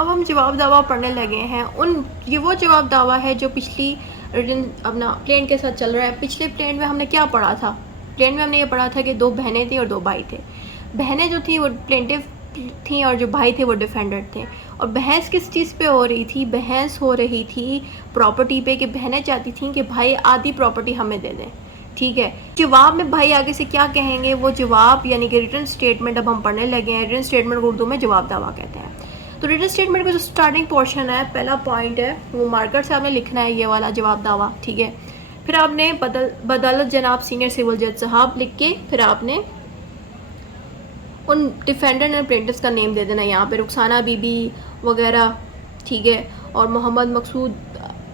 अब हम जवाब दावा पढ़ने लगे हैं। ये वो जवाब दावा है जो पिछली रिटन अपना प्लेन के साथ चल रहा है। पिछले प्लेन में हमने क्या पढ़ा था? प्लेन में हमने ये पढ़ा था कि 2 बहनें थी और 2 भाई थे। बहनें जो थी वो प्लेंटिव थी और जो भाई थे वो डिफेंडेंट थे। और बहस किस चीज़ पे हो रही थी? बहस हो रही थी प्रॉपर्टी पे, कि बहनें चाहती थी कि भाई आधी प्रॉपर्टी हमें दे दें। ठीक है, जवाब में भाई आगे से क्या कहेंगे, वो जवाब यानी कि रिटन स्टेटमेंट अब हम पढ़ने लगे हैं। रिटन स्टेटमेंट को उर्दू में जवाब दावा कहते हैं। तो रिटन स्टेटमेंट का जो स्टार्टिंग पोर्शन है, पहला पॉइंट है, वो मार्कर से आपने लिखना है ये वाला जवाब दावा। ठीक है, फिर आपने बदौलत जनाब सीनियर सिविल जज साहब लिख के फिर आपने उन डिफेंडेंट एंड प्लेंटिफ्स का नेम दे देना। यहाँ पे रुखसाना बीबी वगैरह, ठीक है, और मोहम्मद मकसूद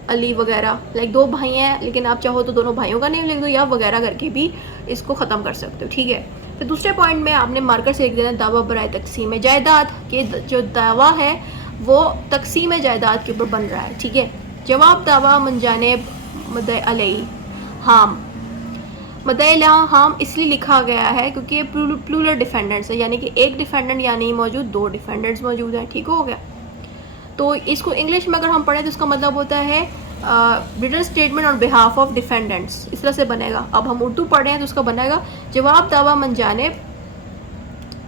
अली वगैरह। लाइक 2 भाई हैं, लेकिन आप चाहो तो दोनों भाइयों का नेम लिख दो या वगैरह करके भी इसको ख़त्म कर सकते हो। ठीक है, फिर दूसरे पॉइंट में आपने मार्कर से लिख देना दावा बराए तकसीम जायदाद के। जो दावा है वो तकसीम जायदाद के ऊपर बन रहा है। ठीक है, जवाब दावा मंजानेब मुद्दई अलैहि हाम। मुद्दई हाम इसलिए लिखा गया है क्योंकि ये प्लूरल डिफेंडेंट्स है, यानी कि एक डिफेंडेंट या नहीं मौजूद, 2 डिफेंडेंट्स मौजूद हैं। ठीक हो गया। तो इसको इंग्लिश में अगर हम पढ़ें तो इसका मतलब होता है written statement on behalf of defendants, इस तरह से बनेगा। अब हम उर्दू पढ़ रहे हैं तो उसका बनेगा जवाब दावा मंजानेब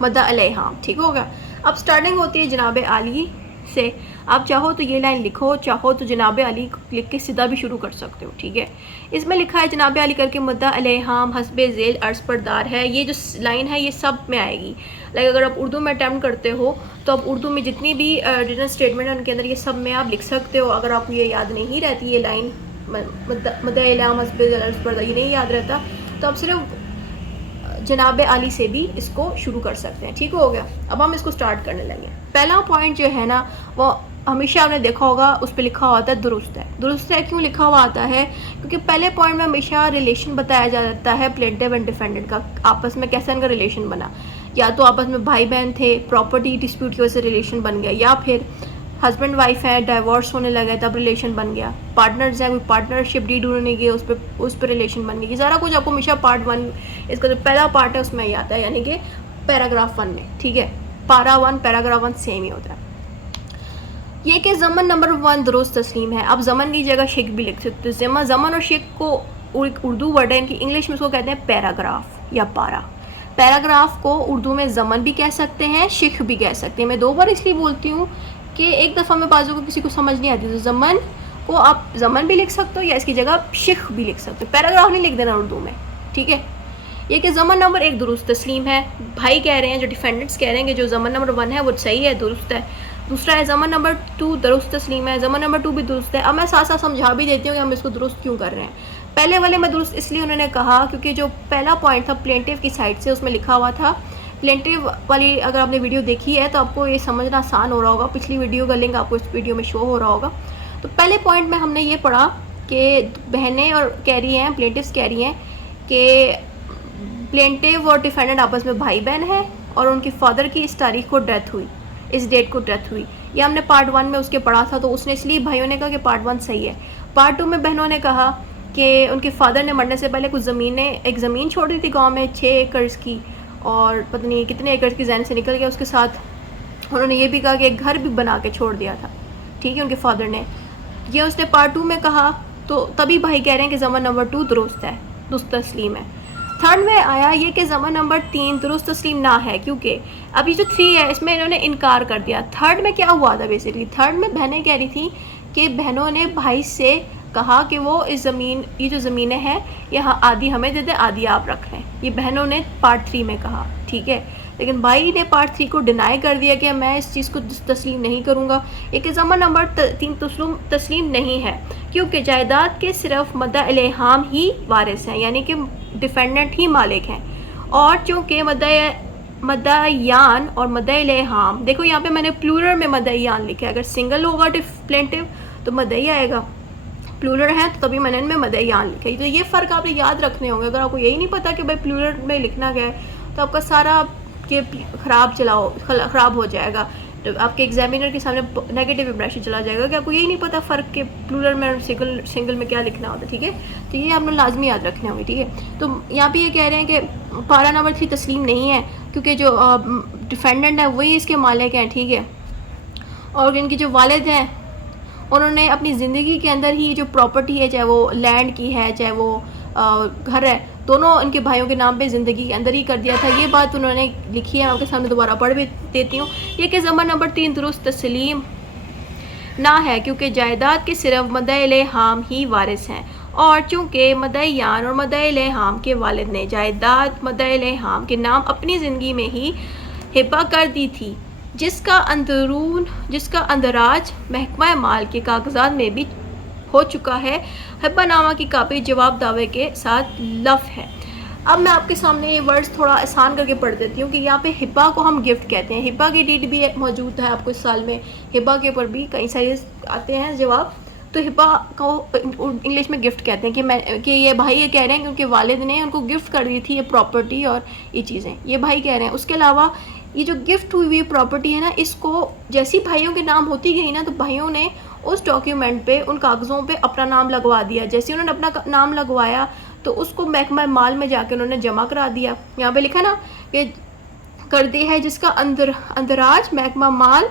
मुद्दा अलैहा। ठीक हो गया। अब स्टार्टिंग होती है जनाब आली से। आप चाहो तो ये लाइन लिखो, चाहो तो जनाब अली लिख के सीधा भी शुरू कर सकते हो। ठीक है, इसमें लिखा है जनाब अली करके मुद्दा अलैहाम हस्बे झेल अर्ज परदार है। ये जो लाइन है ये सब में आएगी। लाइक अगर आप उर्दू में अटैम्प्ट करते हो तो आप उर्दू में जितनी भी रिटन स्टेटमेंट है उनके अंदर ये सब में आप लिख सकते हो। अगर आपको ये याद नहीं रहती, ये लाइन मुद्दा अलैहाम हस्बे झेल अर्ज परदार, ये नहीं याद रहता, तो आप सिर्फ जनाब आली से भी इसको शुरू कर सकते हैं। ठीक हो गया। अब हम इसको स्टार्ट करने लगे। पहला पॉइंट जो है ना, वो हमेशा आपने देखा होगा उस पर लिखा होता है दुरुस्त है। दुरुस्त है क्यों लिखा हुआ आता है? क्योंकि पहले पॉइंट में हमेशा रिलेशन बताया जाता है प्लेंटिव एंड डिफेंडेंट का, आपस में कैसे इनका रिलेशन बना। या तो आपस में भाई बहन थे, प्रॉपर्टी डिस्प्यूट की वजह से रिलेशन बन गया, या फिर हस्बैंड वाइफ है, डाइवोर्स होने लगे तब रिलेशन बन गया। पार्टनर्स हैं, कोई पार्टनरशिप डीड होने गई, उस पर रिलेशन बन गई। सारा कुछ आपको हमेशा पार्ट 1 इसका जो पहला पार्ट है उसमें ही आता है, यानी कि पैराग्राफ 1 में। ठीक है, पारा 1 पैराग्राफ 1 सेम ही होता है। ये कि ज़मन नंबर 1 दुरुस्त तस्लीम है। आप ज़मन की जगह शेख भी लिख सकते हो। ज़मन और शेख को उर्दू वर्ड है, इनकी इंग्लिश में इसको कहते हैं पैराग्राफ या पारा। पैराग्राफ को उर्दू में ज़मन भी कह सकते हैं, शेख भी कह सकते हैं। मैं 2 बार इसलिए बोलती हूँ कि एक दफ़ा में बाजू को किसी को समझ नहीं आती, तो ज़मन को आप ज़मन भी लिख सकते हो या इसकी जगह शेख भी लिख सकते हो। पैराग्राफ नहीं लिख देना उर्दू में। ठीक है, ये कि ज़मन नंबर 1 दुरुस्त तस्लीम है। भाई कह रहे हैं, जो डिफेंडेंट्स कह रहे हैं कि जो ज़मन नंबर 1 है वो सही है, दुरुस्त है। दूसरा है ज़मन नंबर 2 दुरुस्त तस्लीम है। ज़मन नंबर 2 भी दुरुस्त है। अब मैं साथ साथ समझा भी देती हूँ कि हम इसको दुरुस्त क्यों कर रहे हैं। पहले वाले में दुरुस्त इसलिए उन्होंने कहा क्योंकि जो पहला पॉइंट था प्लेंटिव की साइड से, उसमें लिखा हुआ था प्लेंटिव वाली। अगर आपने वीडियो देखी है तो आपको ये समझना आसान हो रहा होगा। पिछली वीडियो का लिंक आपको इस वीडियो में शो हो रहा होगा। तो पहले पॉइंट में हमने ये पढ़ा कि बहनें और कह रही हैं, प्लेंटिव्स कह रही हैं कि प्लेंटिव और डिफेंडेंट आपस में भाई बहन है और उनके फादर की इस तारीख को डेथ हुई, इस डेट को डेथ हुई। ये हमने पार्ट 1 में उसके पढ़ा था, तो उसने इसलिए भाइयों ने कहा कि पार्ट 1 सही है। पार्ट 2 में बहनों ने कहा कि उनके फादर ने मरने से पहले कुछ ज़मीनें, एक ज़मीन छोड़ दी थी गांव में 6 एकड़ की, और पता नहीं कितने एकड़ की जहन से निकल गया। उसके साथ उन्होंने ये भी कहा कि एक घर भी बना के छोड़ दिया था। ठीक है, उनके फादर ने, ये उसने पार्ट 2 में कहा। तो तभी भाई कह रहे हैं कि ज़मन नंबर 2 दुरुस्त है, दुरुस्त तस्लीम है। थर्ड में आया ये कि ज़मन नंबर 3 दुरुस्त तस्लीम ना है, क्योंकि अभी जो 3 है इसमें इन्होंने इनकार कर दिया। थर्ड में क्या हुआ था बेसिकली? थर्ड में बहनें कह रही थी कि बहनों ने भाई से कहा कि वो इस ज़मीन, ये जो ज़मीनें हैं यहाँ आधी हमें दे दें, आधी आप रख लें। ये बहनों ने पार्ट 3 में कहा। ठीक है, लेकिन भाई ने पार्ट 3 को डिनाई कर दिया कि मैं इस चीज़ को तस्लीम नहीं करूँगा। एक ज़मन नंबर 3 तस्लीम नहीं है क्योंकि जायदाद के सिर्फ मुद्दा अलैहाम ही वारिस हैं, यानी कि डिफेंडेंट ही मालिक हैं। और चूँकि मुद्दायान और मुद्दा अलैहाम, देखो यहाँ पे मैंने प्लूरल में मुद्दायान लिखा है। अगर सिंगल होगा प्लेंटिव तो मुद्दई आएगा, प्लूरल है तो तभी मैंने इनमें मुद्दायान लिखा है। तो ये फ़र्क आपने याद रखने होंगे। अगर आपको यही नहीं पता कि भाई प्लूरल में लिखना क्या है तो आपका सारा के ख़राब हो जाएगा। तो आपके एग्जामिनर के सामने नेगेटिव इंप्रेशन चला जाएगा कि आपको यही नहीं पता फ़र्क के प्लूरल में और सिंगल में क्या लिखना होता है। ठीक है, तो ये आपने लाजमी याद रखने होंगे। ठीक है, तो यहाँ पे ये कह रहे हैं कि पारा नंबर 3 तस्लीम नहीं है क्योंकि जो डिफेंडेंट है वही इसके मालिक हैं। ठीक है, और इनके जो वालिद हैं उन्होंने अपनी ज़िंदगी के अंदर ही जो प्रॉपर्टी है, चाहे वो लैंड की है चाहे वो घर है, दोनों इनके भाइयों के नाम पे ज़िंदगी के अंदर ही कर दिया था। ये बात उन्होंने लिखी है, मैं आपके सामने दोबारा पढ़ भी देती हूँ। ये कि ज़मन नंबर 3 दुरुस्त तस्लीम ना है क्योंकि जायदाद के सिर्फ मदई हाम ही वारिस हैं, और चूँकि मदईयान और मदई हाम के वालिद ने जायदाद मदई हाम के नाम अपनी ज़िंदगी में ही हिब्बा कर दी थी, जिसका अंदराज महकमा माल के कागजात में भी हो चुका है। हिब्बानामा की कापी जवाब दावे के साथ लफ है। अब मैं आपके सामने ये वर्ड्स थोड़ा आसान करके पढ़ देती हूँ कि यहाँ पे हिब्बा को हम गिफ्ट कहते हैं। हिब्बा की डीड भी मौजूद है आपको इस साल में, हिब्बा के ऊपर भी कई सारे आते हैं जवाब। तो हिब्बा को इंग्लिश में गिफ्ट कहते हैं कि ये भाई ये कह रहे हैं कि उनके वालिद ने उनको गिफ्ट कर दी थी ये प्रॉपर्टी और ये चीज़ें, ये भाई कह रहे हैं। उसके अलावा ये जो गिफ्ट हुई हुई प्रॉपर्टी है ना, इसको जैसी भाइयों के नाम होती गई ना, तो भाइयों ने उस डॉक्यूमेंट पे, उन कागज़ों पे अपना नाम लगवा दिया। जैसे उन्होंने अपना नाम लगवाया तो उसको महकमा माल में जाके उन्होंने जमा करा दिया। यहाँ पे लिखा ना कि कर दी है जिसका अंदराज महकमा माल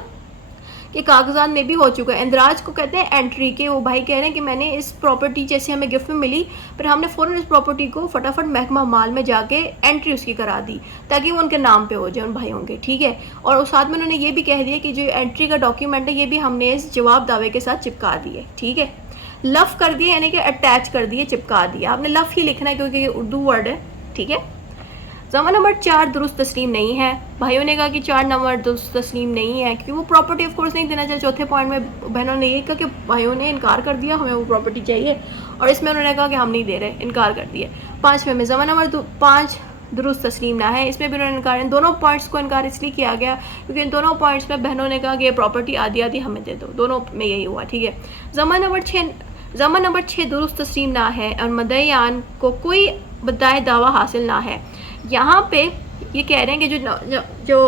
के कागजात में भी हो चुका है। इंदराज को कहते हैं एंट्री के। वो भाई कह रहे हैं कि मैंने इस प्रॉपर्टी जैसे हमें गिफ्ट में मिली, पर हमने फ़ौरन इस प्रॉपर्टी को फटाफट महकमा माल में जाके एंट्री उसकी करा दी ताकि वो उनके नाम पे हो जाए, उन भाइयों के, ठीक है। और उस साथ में उन्होंने ये भी कह दिया कि जो एंट्री का डॉक्यूमेंट है ये भी हमने इस जवाब दावे के साथ चिपका दिए, ठीक है। लफ कर दिए यानी कि अटैच कर दिए, चिपका दिया। आपने लफ ही लिखना है क्योंकि ये उर्दू वर्ड है, ठीक है। ज़मा नंबर 4 दुरुस्त तस्लीम नहीं है। भाइयों ने कहा कि 4 नंबर दुरुस्त तस्लीम नहीं है क्योंकि वो प्रॉपर्टी ऑफ कोर्स नहीं देना चाहिए। चौथे पॉइंट में बहनों ने ये कहा कि भाइयों ने इनकार कर दिया, हमें वो प्रॉपर्टी चाहिए, और इसमें उन्होंने कहा कि हम नहीं दे रहे, इनकार कर दिया। 5वें में ज़मा नंबर 5 दुरुस्त तस्लीम ना है, इसमें भी उन्होंने इनकार, इन दोनों पॉइंट्स को इनकार इसलिए किया गया क्योंकि इन दोनों पॉइंट्स में बहनों ने कहा कि ये प्रॉपर्टी आधी आधी हमें दे दो, दोनों में यही हुआ, ठीक है। ज़मा नंबर 6 दुरुस्त तस्लीम ना है और मदईयान को कोई बताए दावा हासिल ना है। यहाँ पे ये कह रहे हैं कि जो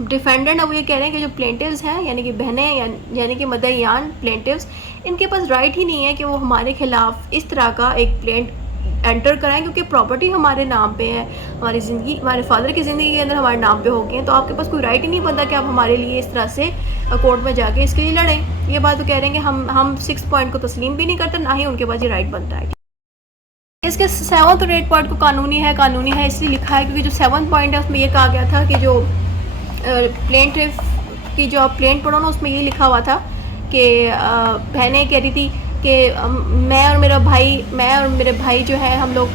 डिफेंडेंट है वो ये कह रहे हैं कि जो प्लेंटिव्स हैं यानी कि बहनें यानी कि मदईयान प्लेंटिव्स, इनके पास राइट ही नहीं है कि वो हमारे खिलाफ इस तरह का एक प्लेंट एंटर कराएं क्योंकि प्रॉपर्टी हमारे नाम पे है, हमारी ज़िंदगी, हमारे फादर की ज़िंदगी के अंदर हमारे नाम पे हो गई है, तो आपके पास कोई राइट ही नहीं बनता कि आप हमारे लिए इस तरह से कोर्ट में जाके इसके लिए लड़ें। ये बात तो कह रहे हैं कि हम 6 पॉइंट को तस्लीम भी नहीं करते, ना ही उनके पास ये राइट बनता है। इसके 7th और 8th पॉइंट को कानूनी है इसलिए लिखा है क्योंकि जो 7th पॉइंट है उसमें ये कहा गया था कि जो प्लेंटिफ की जो आप प्लेंट पढ़ो ना उसमें ये लिखा हुआ था कि बहनें कह रही थी कि मैं और मेरे भाई जो है हम लोग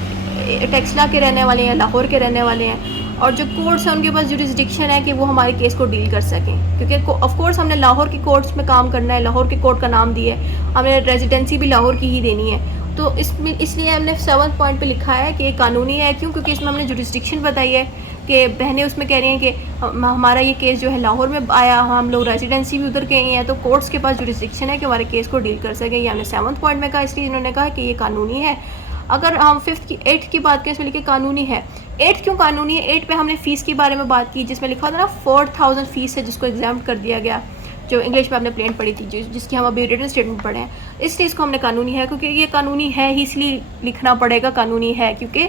टेक्सला के रहने वाले हैं, लाहौर के रहने वाले हैं, और जो कोर्ट्स हैं उनके पास जुरिस्डिक्शन है कि वो हमारे केस को डील कर सकें क्योंकि ऑफ कोर्स हमने लाहौर की कोर्ट्स में काम करना है, लाहौर के कोर्ट का नाम दिया है, हमने रेजिडेंसी भी लाहौर की ही देनी है। तो इसलिए हमने 7th पॉइंट पे लिखा है कि ये कानूनी है। क्यों? क्योंकि इसमें हमने जुरिस्डिक्शन बताई है कि बहनें उसमें कह रही हैं कि हमारा ये केस जो है लाहौर में आया, हम लोग रेजिडेंसी भी उधर के हैं, तो कोर्ट्स के पास जुरिस्डिक्शन है कि हमारे केस को डील कर सकें। ये हमने 7th पॉइंट में कहा, इसलिए इन्होंने कहा कि ये कानूनी है। अगर हम 8th की बात करें इसमें लिखे कानूनी है। 8 क्यों कानूनी है? 8 पे हमने फ़ीस के बारे में बात की जिसमें लिखा था ना 4000 फ़ीस है जिसको एग्जाम कर दिया गया, जो इंग्लिश में आपने प्लेन पढ़ी थी, जिसकी हम अभी रिटन स्टेटमेंट पढ़े हैं। इसलिए इसको हमने कानूनी है, क्योंकि ये कानूनी है ही इसलिए लिखना पड़ेगा कानूनी है, क्योंकि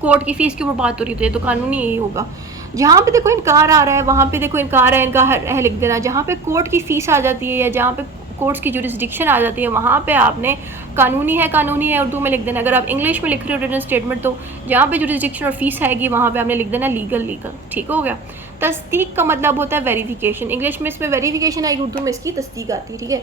कोर्ट की फ़ीस के ऊपर बात हो रही है तो कानूनी यही होगा। जहाँ पे देखो इनकार आ रहा है वहाँ पे देखो इनकार है लिख देना। जहाँ पे कोर्ट की फ़ीस आ जाती है या जहाँ पे कोर्ट्स की जुरिस्डिक्शन आ जाती है वहाँ पे आपने कानूनी है उर्दू में लिख देना। अगर आप इंग्लिश में लिख रहे हो रिटन स्टेटमेंट तो जहाँ पे जुरिस्डिक्शन और फीस आएगी वहाँ पे आपने लिख देना लीगल। ठीक हो गया। तस्दीक का मतलब होता है वेरिफिकेशन। इंग्लिश में इसमें वेरिफिकेशन आएगी, उर्दू में इसकी तस्दीक आती है। ठीक है,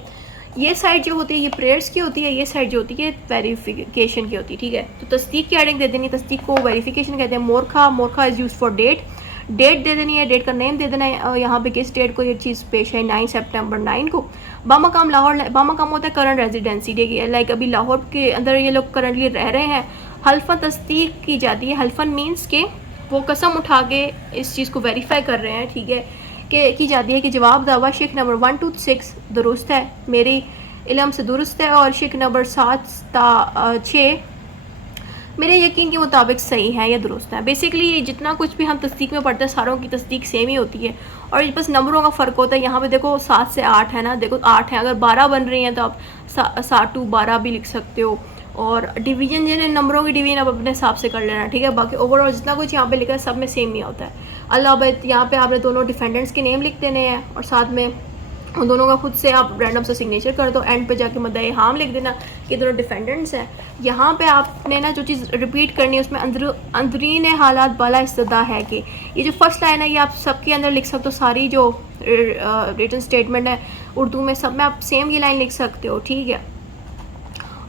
ये साइड जो होती है ये प्रेयर्स की होती है, ये साइड जो होती है वेरिफिकेशन की होती है। ठीक है, तो तस्दीक की हेडिंग दे देनी, तस्दीक को वेरिफिकेशन कहते हैं। मोरखा इज़ यूज फॉर डेट दे देनी है, डेट का नेम दे देना है, यहाँ पे किस डेट को ये चीज़ पेश है, 9 सितंबर 9 को। बामकाम लाहौर, बामकाम होता है करंट रेजिडेंसी, देखिए लाइक अभी लाहौर के अंदर ये लोग करंटली रह रहे हैं। हल्फा तस्दीक की जाती है, हल्फन मीन्स के वो कसम उठा के इस चीज़ को वेरीफाई कर रहे हैं। ठीक है, कि की जाती है कि जवाब दावा शिक नंबर 1 to 6 दुरुस्त है, मेरी इल्म से दुरुस्त है, और शिक नंबर 7 6 मेरे यकीन के मुताबिक सही है या दुरुस्त है। बेसिकली जितना कुछ भी हम तस्दीक में पढ़ते हैं सारों की तस्दीक सेम ही होती है, और बस नंबरों का फ़र्क होता है। यहाँ पे देखो 7 से 8 है ना, देखो 8 है, अगर 12 बन रही हैं तो आप 7 to 12 भी लिख सकते हो। और डिवीज़न जिन नंबरों की डिवीज़न आप अपने हिसाब से कर लेना। ठीक है, बाकी ओवरऑल जितना कुछ यहाँ पे लिखा है सब में सेम ही होता है। अल्लाह, यहाँ पे आपने दोनों डिफेंडेंट्स के नेम लिख देने हैं और साथ में उन दोनों का खुद से आप रैंडम सा सिग्नेचर कर दो, एंड पे जाके मद्दाए हाम लिख देना कि दोनों डिफेंडेंट्स हैं। यहाँ पे आपने ना जो चीज़ रिपीट करनी है उसमें अंदरीन हालात बाला इस्तदा है कि ये जो फर्स्ट लाइन है ये आप सबके अंदर लिख सकते हो, सारी जो रिटन स्टेटमेंट है उर्दू में सब में आप सेम ये लाइन लिख सकते हो, ठीक है।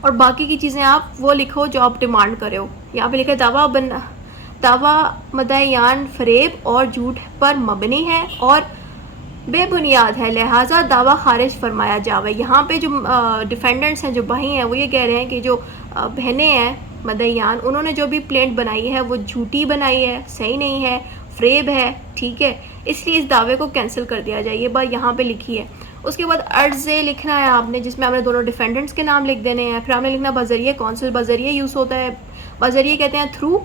और बाकी की चीज़ें आप वो लिखो जो आप डिमांड करे हो। यहाँ पे लिखा है दावा मदायान फरेब और झूठ पर मबनी है और बेबुनियाद है, लिहाजा दावा खारिज फरमाया जावे। यहाँ पे जो डिफेंडेंट्स हैं, जो भाई हैं, वो ये कह रहे हैं कि जो बहनें हैं मदयान, उन्होंने जो भी प्लेंट बनाई है वो झूठी बनाई है, सही नहीं है, फ्रेब है, ठीक है, इसलिए इस दावे को कैंसिल कर दिया जाए। ये बात यहाँ पे लिखी है। उसके बाद अर्ज़े लिखना है आपने, जिसमें आपने दोनों डिफेंडेंट्स के नाम लिख देने हैं। फिर आपने लिखना बजरिए कौंसल। बजरिए यूज़ होता है, बजरिए कहते हैं थ्रू,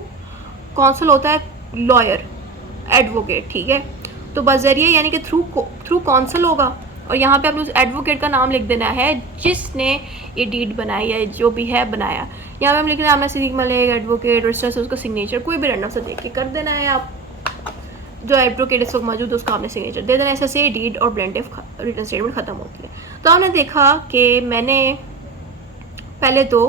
कौंसल होता है लॉयर, एडवोकेट, ठीक है। तो बजरिए यानी कि थ्रू कौंसल होगा, और यहाँ पे आपने उस एडवोकेट का नाम लिख देना है जिसने ये डीड बनाई है, जो भी है बनाया। यहाँ पे हम लिखना है आपने सिद्दीक मलिक एडवोकेट, और से उसका सिग्नेचर कोई भी रैंडम सा देख के कर देना है। आप जो एडवोकेट इस वक्त मौजूद है उसका आपने सिग्नेचर दे देना। ऐसा से डीड और प्लेंटिफ रिटन स्टेटमेंट ख़त्म होती है। तो आपने देखा कि मैंने पहले तो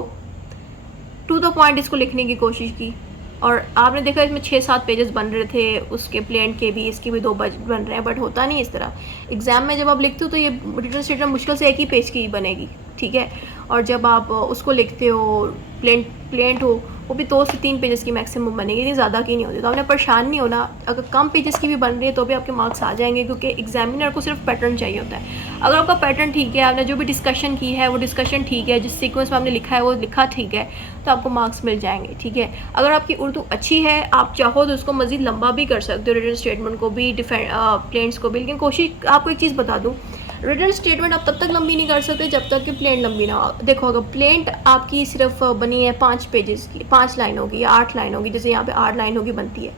टू द पॉइंट इसको लिखने की कोशिश की, और आपने देखा इसमें 6-7 पेजेस बन रहे थे, उसके प्लेंट के भी, इसके भी 2 बन रहे हैं, बट होता नहीं इस तरह। एग्ज़ाम में जब आप लिखते हो तो ये रिटन स्टेटमेंट मुश्किल से 1 ही पेज की बनेगी, ठीक है। और जब आप उसको लिखते हो, प्लेंट हो, वो भी 2 से 3 पेजेस की मैक्सिमम बनेगी, इतनी ज़्यादा की नहीं होती। तो आपने परेशान नहीं होना, अगर कम पेजेस की भी बन रही है तो भी आपके मार्क्स आ जाएंगे, क्योंकि एग्जामिनर को सिर्फ पैटर्न चाहिए होता है। अगर आपका पैटर्न ठीक है, आपने जो भी डिस्कशन की है वो डिस्कशन ठीक है, जिस सीक्वेंस में आपने लिखा है वो लिखा ठीक है, तो आपको मार्क्स मिल जाएंगे, ठीक है। अगर आपकी उर्दू अच्छी है, आप चाहो तो उसको मज़ीद लंबा भी कर सकते हो, रिटन स्टेटमेंट को भी, प्लेंट्स को भी। लेकिन कोशिश, आपको एक चीज़ बता दूँ, रिटन स्टेटमेंट आप तब तक लंबी नहीं कर सकते जब तक कि प्लेंट लंबी ना हो। देखो, अगर प्लेंट आपकी सिर्फ बनी है 5 पेजेस की, 5 लाइन होगी या 8 लाइन होगी, जैसे यहाँ पे 8 लाइनों की बनती है,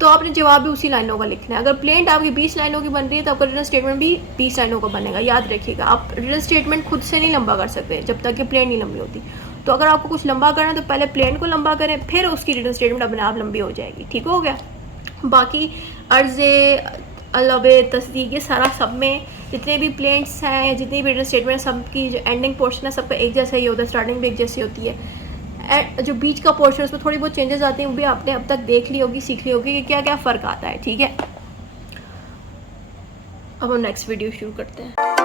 तो आपने जवाब भी उसी लाइनों का लिखना है। अगर प्लेंट आपकी 20 लाइनों की बन रही है तो आपका रिटन स्टेटमेंट भी 20 लाइनों का बनेगा। याद रखिएगा, आप रिटन स्टेटमेंट खुद से नहीं लंबा कर सकते जब तक कि प्लेंट नहीं लंबी होती। तो अगर आपको कुछ लंबा करना है तो पहले प्लेंट को लंबा करें, फिर उसकी रिटन स्टेटमेंट अपने आप लंबी हो जाएगी, ठीक हो गया। बाकी अर्ज़े, अलावे, तस्दीक, ये सारा सब में जितने भी प्लेंट्स हैं, जितनी भी रिटन स्टेटमेंट, सबकी जो एंडिंग पोर्शन है सबका एक जैसा ही होता है, स्टार्टिंग भी एक जैसी होती है। जो बीच का पोर्शन उसमें थोड़ी बहुत चेंजेस आती हैं, वो भी आपने अब तक देख ली होगी, सीख ली होगी कि क्या क्या फ़र्क आता है, ठीक है। अब हम नेक्स्ट वीडियो शुरू करते हैं।